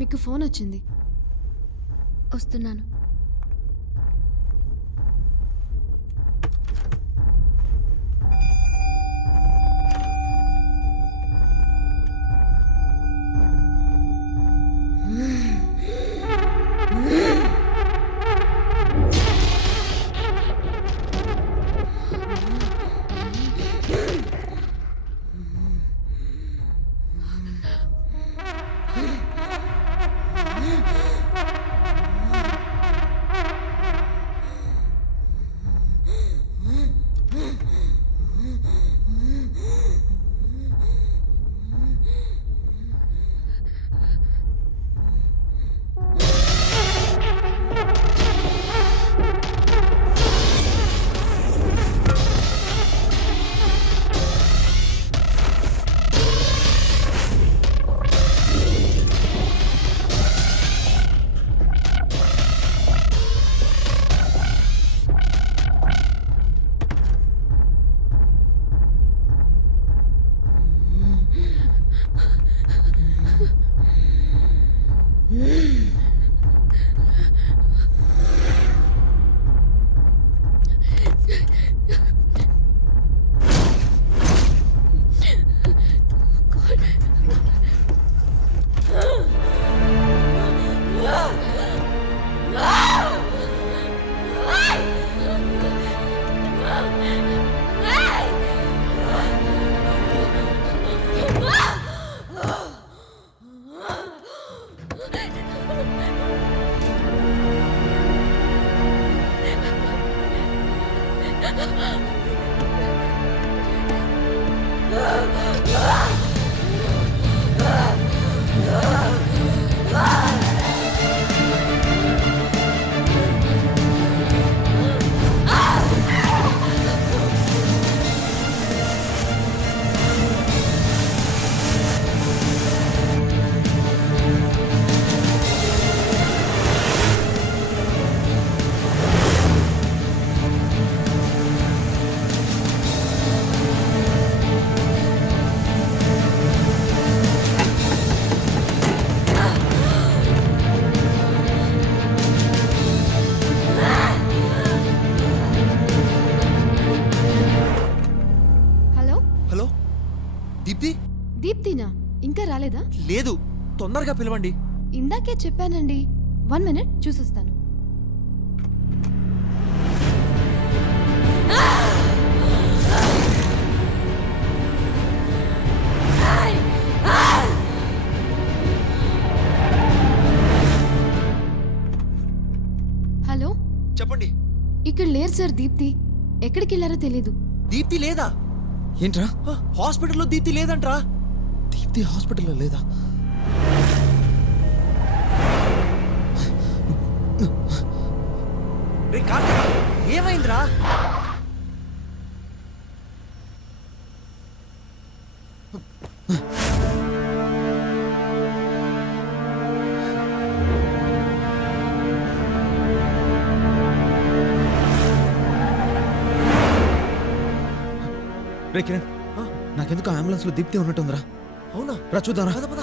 మీకు ఫోన్ వచ్చింది. వస్తున్నాను. దీప్తినా? ఇంకా రాలేదా? లేదు, తొందరగా పిలవండి. ఇందాకే చెప్పానండి. 1 మినిట్ చూసొస్తాను. హలో, చెప్పండి. ఇక్కడ లేరు సార్ దీప్తి. ఎక్కడికి వెళ్ళారో తెలీదు. దీప్తి లేదా? ఏంట్రా? హాస్పిటల్లో దీప్తి లేదంట్రా. దీప్తి హాస్పిటల్లో లేదా? రే కార్తీక్, ఏమైందిరా? రే కిరణ్, నాకెందుకు అంబులెన్స్ లో దీప్తి ఉన్నట్టుందిరా. అవునా? రా చూద్దాం. పద పద.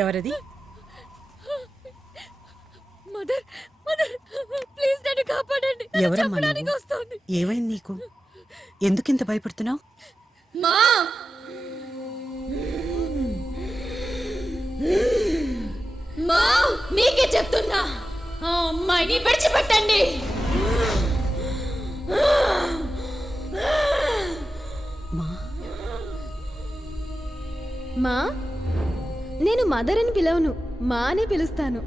ఎవరది? మదర్ మదర్ ప్లీజ్ నన్ను కాపాడండి. ఎవరమ్మా చంపడానికి నువ్వు? వస్తోంది. ఏమైంది నీకు? ఎందుకింత భయపడుతున్నావు? మా మా మీకే చెప్తున్నా, ఆ అమ్మాయిని విడిచిపెట్టండి. మా మా నేను మదర్ అని పిలవను, మా అని పిలుస్తాను.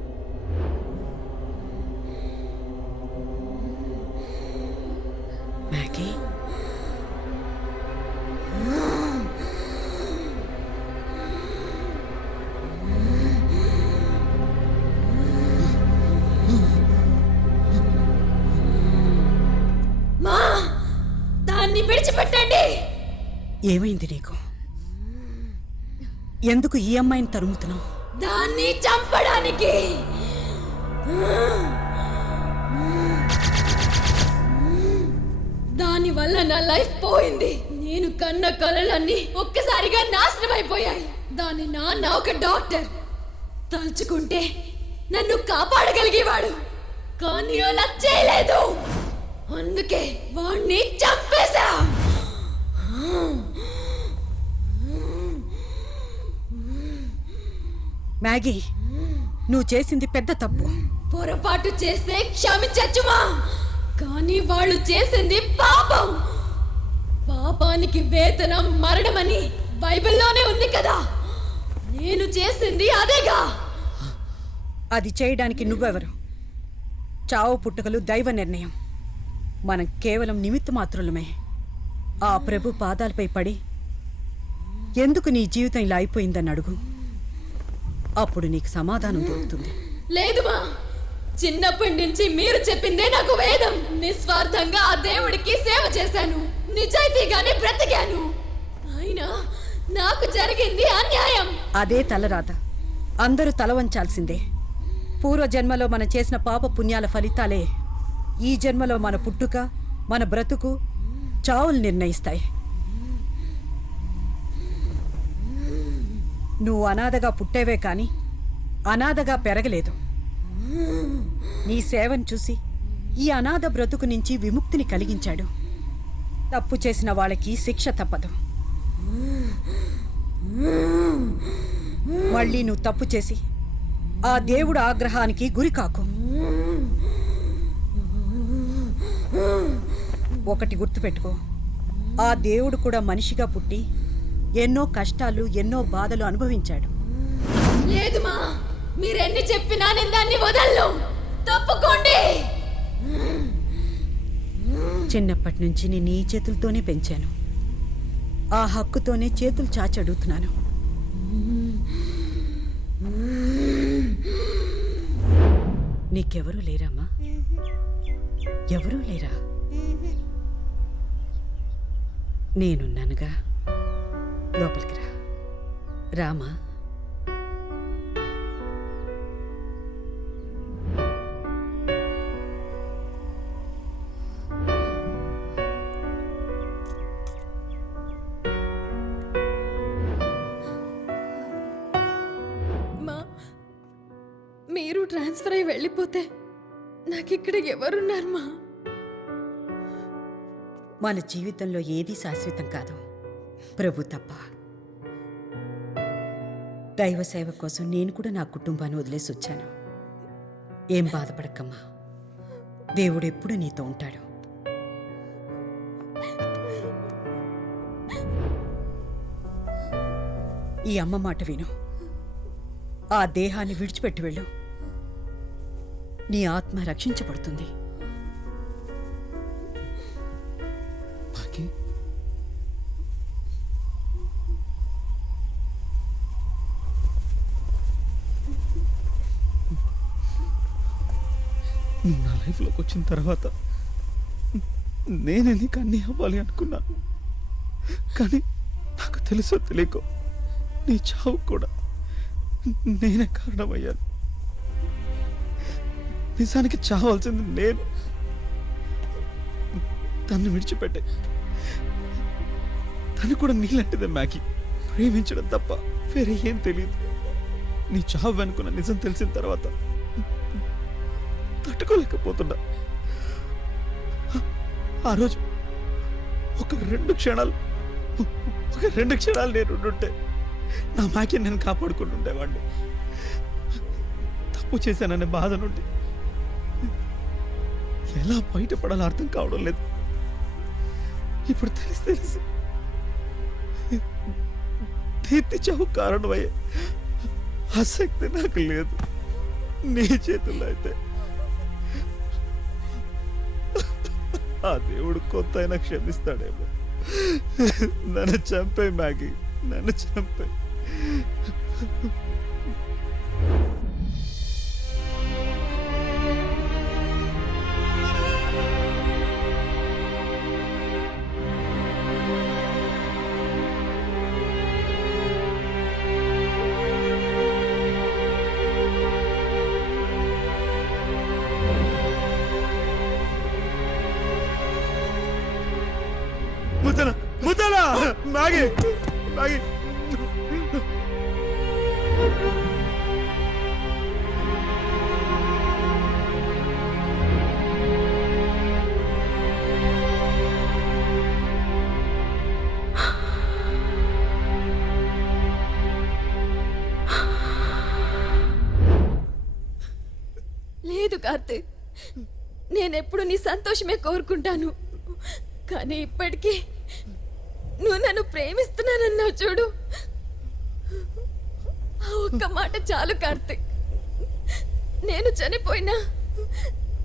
మ్యాగీ, మా దాన్ని విడిచిపెట్టండి. ఏమైంది నీకు? ఎందుకు ఈ అమ్మాయిని తరుముతున్నావు? దాన్ని చంపడానికి. దాని వల్ల నా లైఫ్ పోయింది. నేను కన్న కలలన్నీ ఒక్కసారిగా నాశనం అయిపోయాయి. దాని నాన్న ఒక డాక్టర్, తలుచుకుంటే నన్ను కాపాడగలిగేవాడు, కానీ అలా చేయలేదు. అందుకే వాణ్ణి చంపేశా. మ్యాగీ, నువ్వు చేసింది పెద్ద తప్పు. పొరపాటు చేస్తే క్షమించచ్చుమా, కానీ వాళ్ళు చేసింది పాపం. పాపానికి వేతనం మరణమని బైబిల్లోనే ఉంది కదా. నేను చేసింది అదేగా. అది చేయడానికి నువ్వెవరు? చావు పుట్టుకలు దైవ నిర్ణయం. మనం కేవలం నిమిత్త మాత్రులమే. ఆ ప్రభు పాదాలపై పడి ఎందుకు నీ జీవితం ఇలా అయిపోయిందని అడుగు. అప్పుడు నీకు సమాధానం దొరుకుతుంది. లేదుమా, చిన్నప్పటి నుంచి మీరు చెప్పిందే నాకు వేదం. నిస్వార్థంగా ఆ దేవుడికి సేవ చేశాను, నిజాయితీగానే బ్రతికాను. అయినా నాకు జరిగింది అన్యాయం. అదే తలరాత. అందరూ తల వంచాల్సిందే. పూర్వజన్మలో మనం చేసిన పాప పుణ్యాల ఫలితాలే ఈ జన్మలో మన పుట్టుక, మన బ్రతుకు, చావులు నిర్ణయిస్తాయి. నువ్వు అనాథగా పుట్టేవే కానీ అనాథగా పెరగలేదు. నీ సేవను చూసి ఈ అనాథ బ్రతుకు నుంచి విముక్తిని కలిగించాడు. తప్పు చేసిన వాళ్ళకి శిక్ష తప్పదు. మళ్ళీ నువ్వు తప్పు చేసి ఆ దేవుడు ఆగ్రహానికి గురి కాకు. ఒకటి గుర్తుపెట్టుకో, ఆ దేవుడు కూడా మనిషిగా పుట్టి ఎన్నో కష్టాలు, ఎన్నో బాధలు అనుభవించాడు. లేదుమా, మీరెన్ని చెప్పినా నేను దాన్ని వదలను. తప్పుకోండి. చిన్నప్పటి నుంచి నేను ఈ చేతులతోనే పెంచాను. ఆ హక్కుతోనే చేతులు చాచి అడుగుతున్నాను. నీకెవరూ లేరమ్మా? ఎవరూ లేరా? నేనున్నానుగా. లోపలికి రా. రామా. మీరు ట్రాన్స్ఫర్ అయి వెళ్ళిపోతే నాకిక్కడ ఎవరున్నారు మా? మన జీవితంలో ఏదీ శాశ్వతం కాదు, ప్రభు తప్ప. దైవ సేవ కోసం నేను కూడా నా కుటుంబాన్ని వదిలేసి వచ్చాను. ఏం బాధపడకమ్మా, దేవుడు ఎప్పుడూ నీతో ఉంటాడు. ఈ అమ్మ మాట విను. ఆ దేహాన్ని విడిచిపెట్టి వెళ్ళు. నీ ఆత్మ రక్షించబడుతుంది. నా లైఫ్లోకి వచ్చిన తర్వాత నేనే నీకు అన్నీ అవ్వాలి అనుకున్నాను. కానీ నాకు తెలుసో తెలియకో నీ చావు కూడా నేనే కారణమయ్యాను. నిజానికి చావాల్సింది నేను. తను విడిచిపెట్టే. తను కూడా నీలాంటిదే మ్యాగీ. ప్రేమించడం తప్ప వేరే ఏం తెలియదు. నీ చావు వెనుకున్న నిజం తెలిసిన తర్వాత తట్టుకోలేకపోతున్నా. ఆ రోజు ఒక రెండు క్షణాలు నేను ఉండుంటే నా మాకి నేను కాపాడుకుంటుండేవాడిని. తప్పు చేశాననే బాధ నుండి ఎలా బయటపడాలో అర్థం కావడం లేదు. ఇప్పుడు తెలిసి దీప్తి చావు కారణమయ్యే ఆసక్తి నాకు లేదు. నీ చేతుల్లో అయితే ఆ దేవుడు కొంత అయినా క్షమిస్తాడేమో. నన్ను చంపే మ్యాగీ, నన్ను చంపే. ముద్దనా మ్యాగీ మ్యాగీ. లేదు కార్తీక్, నేనెప్పుడు నీ సంతోషమే కోరుకుంటాను. కానీ ఇప్పటికీ నువ్వు నన్ను ప్రేమిస్తున్నానన్నావు చూడు, ఆ ఒక్క మాట చాలు కార్తీక్. నేను చనిపోయినా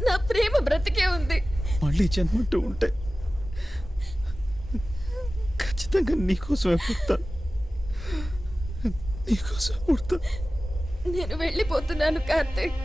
నా ప్రేమ బ్రతికే ఉంది. మళ్ళీ జన్మంటూ ఉంటే ఖచ్చితంగా నీకోసమే పుడతా, నీకోసమే పుడతా. నేను వెళ్ళిపోతున్నాను కార్తీక్.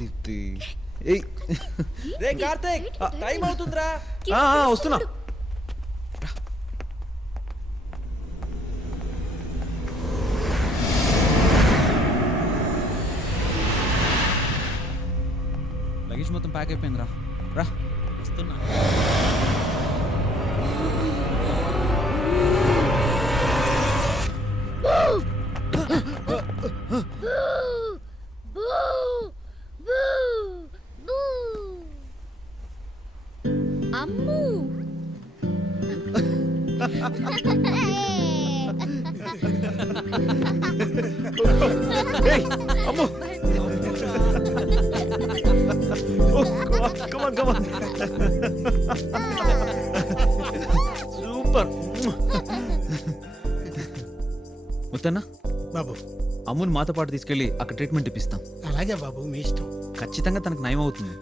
దీప్తి రే కార్తీక్, టైం అవుతుందిరా. వస్తున్నా. లగేజ్ మొత్తం ప్యాక్ అయిపోయిందిరా. రా వస్తున్నా. అమ్ము Hey, అమ్మో. Oh, come on, come on. Super. Muthanna బాబు, అమ్ముని మాతో పాటు తీసుకెళ్ళి అక్కడ ట్రీట్మెంట్ ఇప్పిస్తాం. అలాగే బాబు, మీ ఇష్టం. ఖచ్చితంగా తనకు నయం అవుతుంది.